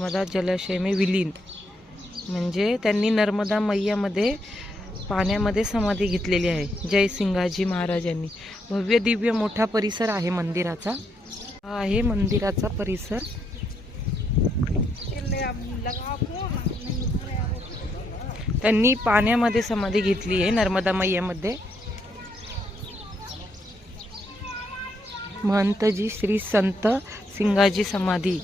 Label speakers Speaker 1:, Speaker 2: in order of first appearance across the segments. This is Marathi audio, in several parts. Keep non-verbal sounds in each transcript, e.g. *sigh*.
Speaker 1: नर्मदा जलाशय में विलीन. म्हणजे त्यांनी नर्मदा मैयामध्ये पाण्यामध्ये समाधी घेतलेली आहे. जय सिंगाजी महाराजांनी भव्य दिव्य मोठा परिसर आहे मंदिराचा. हा आहे मंदिराचा परिसर. त्यांनी पाण्यामध्ये समाधी घेतली आहे नर्मदा मैयामध्ये. महंतजी श्री संत सिंगाजी समाधी.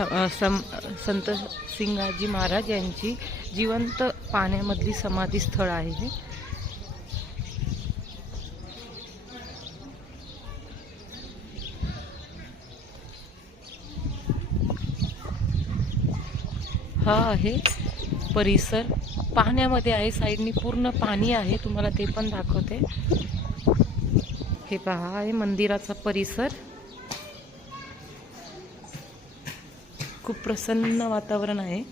Speaker 1: सम संत सिंगाजी महाराज यांची जिवंत पाण्यामधली समाधी स्थळ आहे हे. हा आहे परिसर. पाण्यामध्ये आहे साईडनी पूर्ण पाणी आहे तुम्हाला ते पण दाखवते. हे पहा आहे मंदिराचा परिसर. खूप प्रसन्न वातावरण आहे.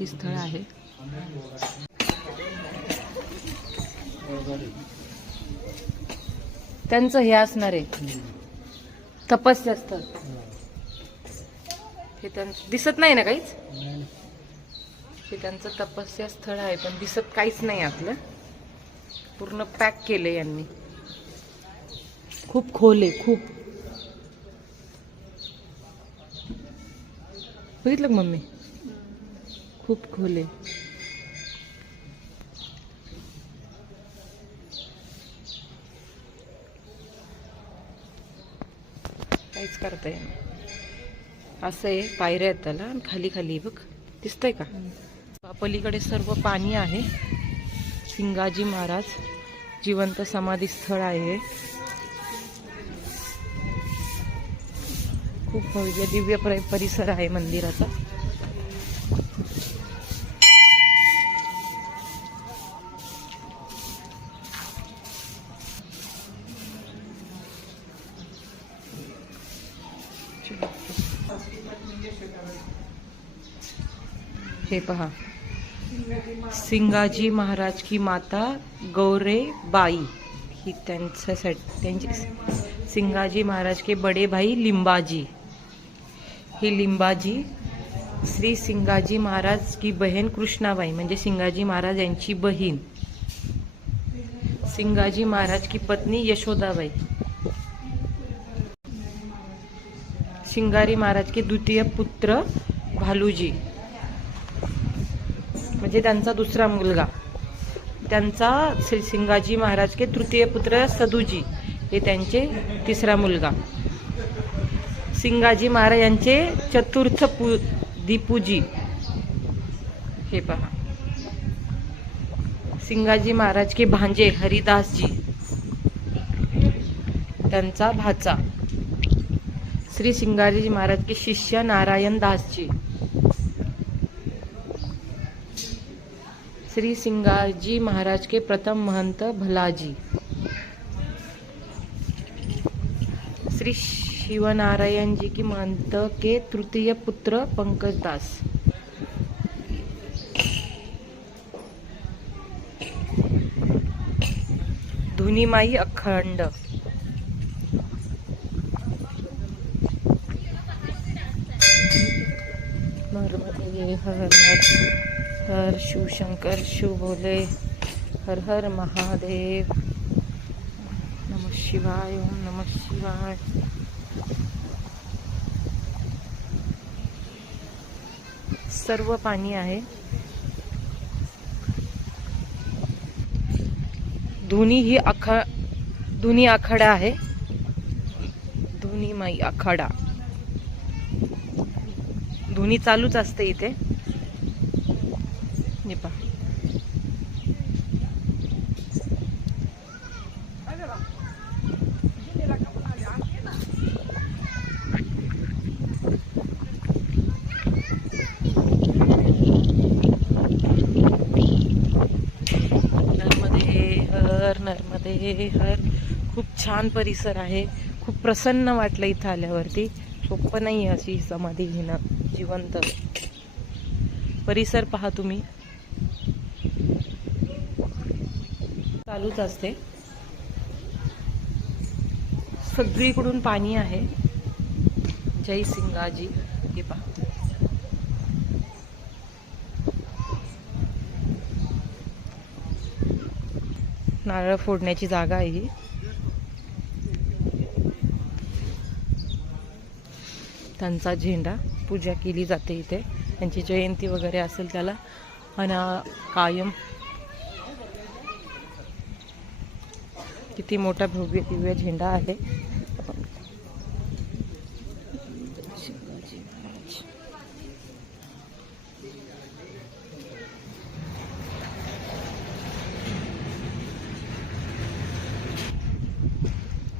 Speaker 1: समाधी स्थळ आहे. त्यांचं हे असणार आहे. तपस्या स्थळ. हे त्यांचं दिसत नाही ना काहीच? हे त्यांचं तपस्या स्थळ आहे पण दिसत काहीच नाही आपलं. पूर्ण पॅक केलं यांनी. खूप खोल आहे खूप. बघितलं मम्मी? खूप खोल. आहे काहीच करता येईल असं आहे पायऱ्या आहेत त्याला आणि खाली खाली आहे बघ. दिसतंय का? पलीकडे सर्व पाणी आहे. सिंगाजी महाराज जिवंत समाधी स्थळ आहे. खूप भव्य दिव्य परिसर आहे मंदिराचा. हे पहा. सिंगाजी महाराज की माता गौरे बाई ही त्यांच्यासाठी त्यांची सिंगाजी महाराज के बडे भाई लिंबाजी. ही लिंबाजी श्री सिंगाजी महाराज की बहीण कृष्णाबाई म्हणजे सिंगाजी महाराज यांची बहीण. सिंगाजी महाराज की पत्नी यशोदाबाई. शिंगारी महाराज के द्वितीय पुत्र भालूजी. म्हणजे त्यांचा दुसरा मुलगा. त्यांचा श्री सिंगाजी महाराज के तृतीय पुत्र सदुजी हे त्यांचे तिसरा मुलगा. सिंगाजी महाराज यांचे चतुर्थ पु दीपूजी. हे पहा. सिंगाजी महाराज के भांजे हरिदासजी. त्यांचा भाचा. श्री सिंगाजी महाराज के शिष्य नारायण दास जी श्री सिंगाजी महाराज के प्रथम महंत भलाजी. श्री शिवनारायण जी की महंत के तृतीय पुत्र पंकज दास. धुनीमाई अखंड. नर्मदे हर हर हर शिव शंकर शिव भोले हर हर महादेव। नम शिवाय, ओम नम शिवाय। सर्व पाणी आहे. धुनी ही आखा, धुनी आखाडा आहे. धुनी माई आखाडा. धुनी चालूच असते इथे. नर्मदे हर खूप छान परिसर आहे. खूप प्रसन्न वाटलं इथं आल्यावरती. सोपं नाही अशी समाधी घेणं. जिवंत. परिसर पहा तुम्ही. चालूच असते. सगळीकडून पाणी आहे. जय सिंगाजी. हे पहा. नारळ फोडण्याची जागा आहे ही. त्यांचा झेंडा. पूजा केली जाते इथे. त्यांची जयंती वगैरे असेल त्याला. आणि कायम. किती मोठा भव्य दिव्य झेंडा आहे.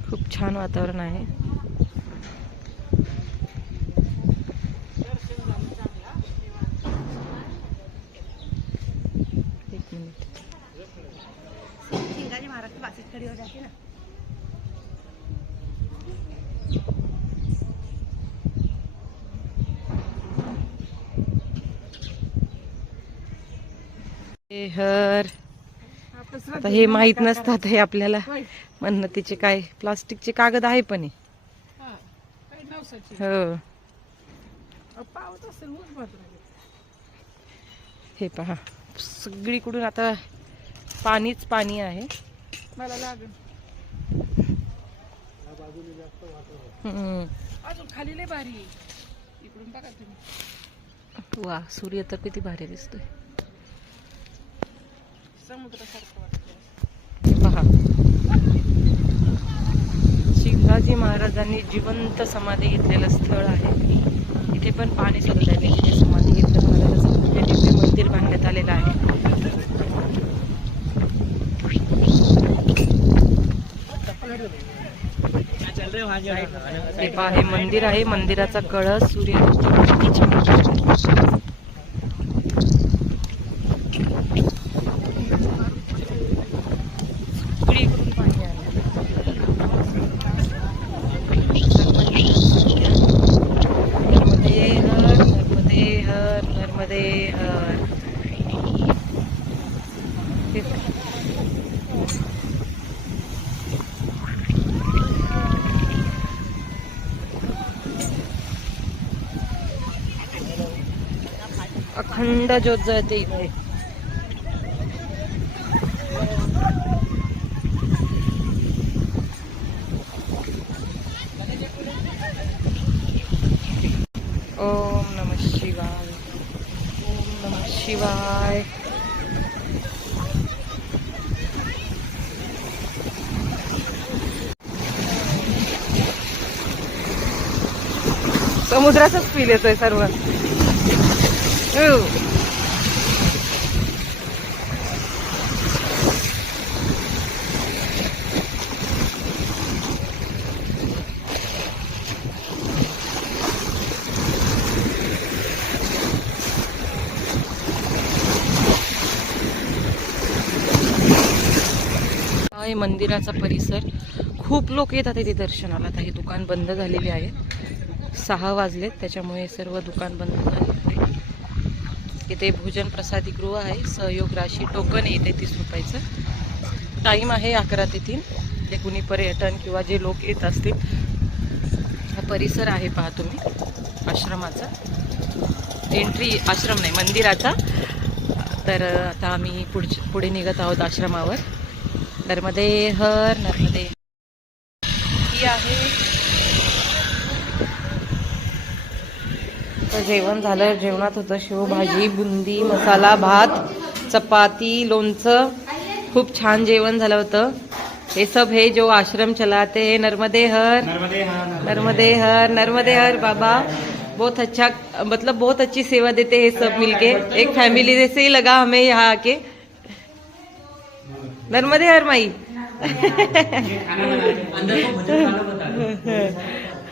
Speaker 1: खूप छान वातावरण आहे एक मिनिट
Speaker 2: शिंगाजी महाराज की बातचीत खड़ी हो जाती है ना
Speaker 1: हे हर. आता हे माहीत नसतात हे आपल्याला. मन्नतीचे काय प्लास्टिकचे कागद आहे पण हे. हो. हे पहा सगळीकडून आता पाणीच पाणी आहे.
Speaker 2: मला लागेल. अजून खाली लय भारी आहे. इकडून बघा तुम्ही.
Speaker 1: वा सूर्य तर किती भारी दिसतोय.
Speaker 2: समुद्रासारखं वाटतं
Speaker 1: हे पहा. शिवाजी महाराजांनी जिवंत समाधी घेतलेलं स्थळ आहे. इथे पण पाणी झाले इथे समाधी घेतलं महाराजांचं. दिव्य मंदिर बांधण्यात आलेलं आहे. हे हे मंदिर आहे. मंदिराचा कळस सूर्य सगळीकडून पाणी आलं नर्मदे हर नर्मदे हर नर्मदे हर हे पहा. अखंड ज्योत जळते इथे ओम नम शिवाय. ओम नम शिवाय. समुद्राचाच फील येतोय सर्व. हो. आहे मंदिराचा परिसर. खूप लोक येतात इथे दर्शनाला. आता हे दुकान बंद झालेले आहे. सहा वाजलेत त्याच्यामुळे सर्व दुकान बंद झाले आहे. इथे भोजन प्रसादी गृह आहे. सहयोग राशी टोकन येते तीस रुपयाचं. टाईम आहे अकरा ते तीन. ते कुणी पर्यटन किंवा जे लोक येत असतील हा परिसर आहे पहा तुम्ही आश्रमाचा. एंट्री आश्रम नाही मंदिराचा. तर आता आम्ही पुढच्या पुढे निघत आहोत आश्रमावर. नर्मदे हर नर्मदे. ही आहे. तर जेवण झालं जेवणात होतं शेवभाजी बुंदी मसाला भात चपाती लोणचं. खूप छान जेवण झालं होतं. ये सब है जो आश्रम चलाते हैं नर्मदे हर. नर्मदे हर नर्मदे हर. बाबा. बहुत अच्छा मतलब बहुत अच्छी सेवा देते हैं सब मिलके. एक फैमिली जैसे ही लगा हमें यहाँ आके. नर्मदे हर माई.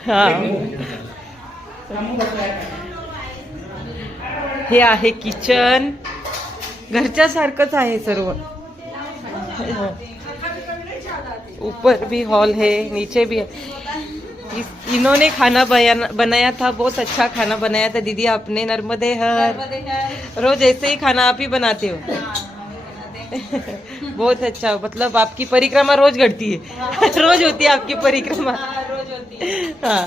Speaker 1: हाँ. हे आहे किचन. घरच्या सारखंच आहे सर्व. ऊपर भी हॉल है नीचे भी है. इस- इन्होंने खाना बनाया था बहुत अच्छा खाना बनाया था. दीदी आपने नर्मदे हर. रोज ऐसे ही खाना आप ही बनाते हो? *laughs* बहुत अच्छा मतलब आपकी परिक्रमा रोज घडती है। *laughs* रोज होती है आपकी परिक्रमा। हा।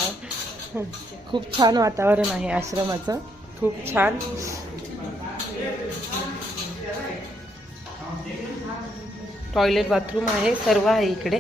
Speaker 1: खूप छान वातावरण आहे आश्रमाचं. खूप छान. टॉयलेट बाथरूम आहे सर्व आहे इकडे.